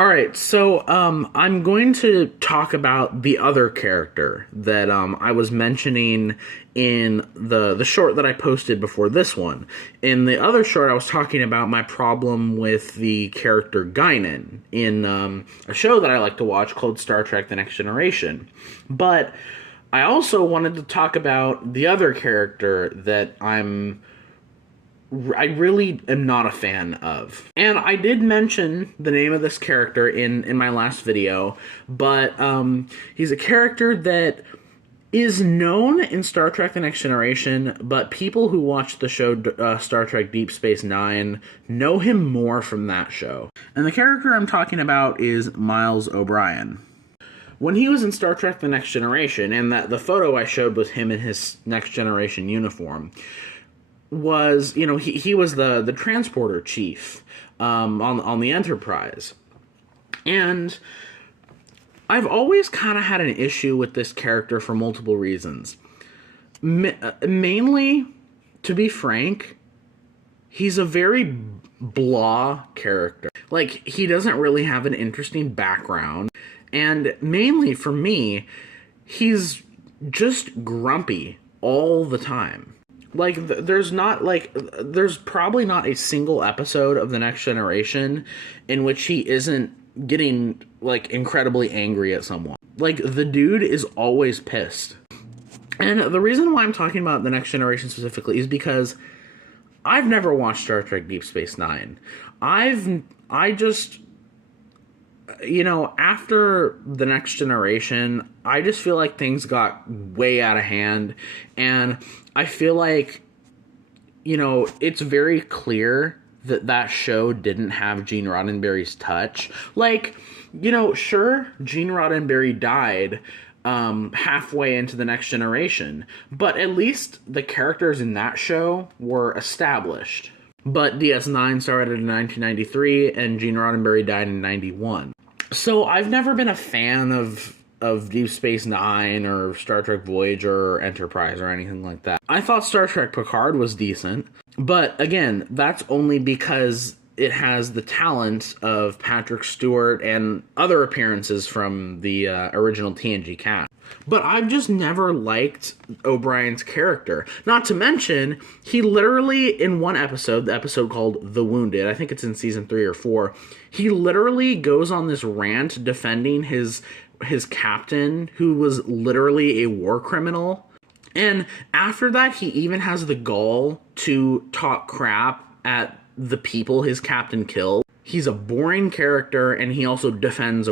Alright, so I'm going to talk about the other character that I was mentioning in the short that I posted before this one. In the other short, I was talking about my problem with the character Guinan in a show that I like to watch called Star Trek The Next Generation. But I also wanted to talk about the other character that I really am not a fan of. And I did mention the name of this character in my last video, but he's a character that is known in Star Trek The Next Generation, but people who watch the show Star Trek Deep Space Nine know him more from that show. And the character I'm talking about is Miles O'Brien. When he was in Star Trek The Next Generation, and the photo I showed was him in his Next Generation uniform, was, you know, he was the transporter chief on the Enterprise. And I've always kind of had an issue with this character for multiple reasons. Mainly, to be frank, he's a very blah character. Like, he doesn't really have an interesting background. And mainly, for me, he's just grumpy all the time. Like, there's probably not a single episode of The Next Generation in which he isn't getting, like, incredibly angry at someone. Like, the dude is always pissed. And the reason why I'm talking about The Next Generation specifically is because I've never watched Star Trek Deep Space Nine. You know, after The Next Generation, I just feel like things got way out of hand, and I feel like, you know, it's very clear that that show didn't have Gene Roddenberry's touch. Like, you know, sure, Gene Roddenberry died halfway into The Next Generation, but at least the characters in that show were established. But DS9 started in 1993, and Gene Roddenberry died in 91. So I've never been a fan of Deep Space Nine or Star Trek Voyager or Enterprise or anything like that. I thought Star Trek Picard was decent, but again, that's only because it has the talent of Patrick Stewart and other appearances from the original TNG cast. But I've just never liked O'Brien's character. Not to mention, he literally, in one episode, the episode called The Wounded, I think it's in season 3 or 4, he literally goes on this rant defending his captain, who was literally a war criminal. And after that, he even has the gall to talk crap at the people his captain killed. He's a boring character, and he also defends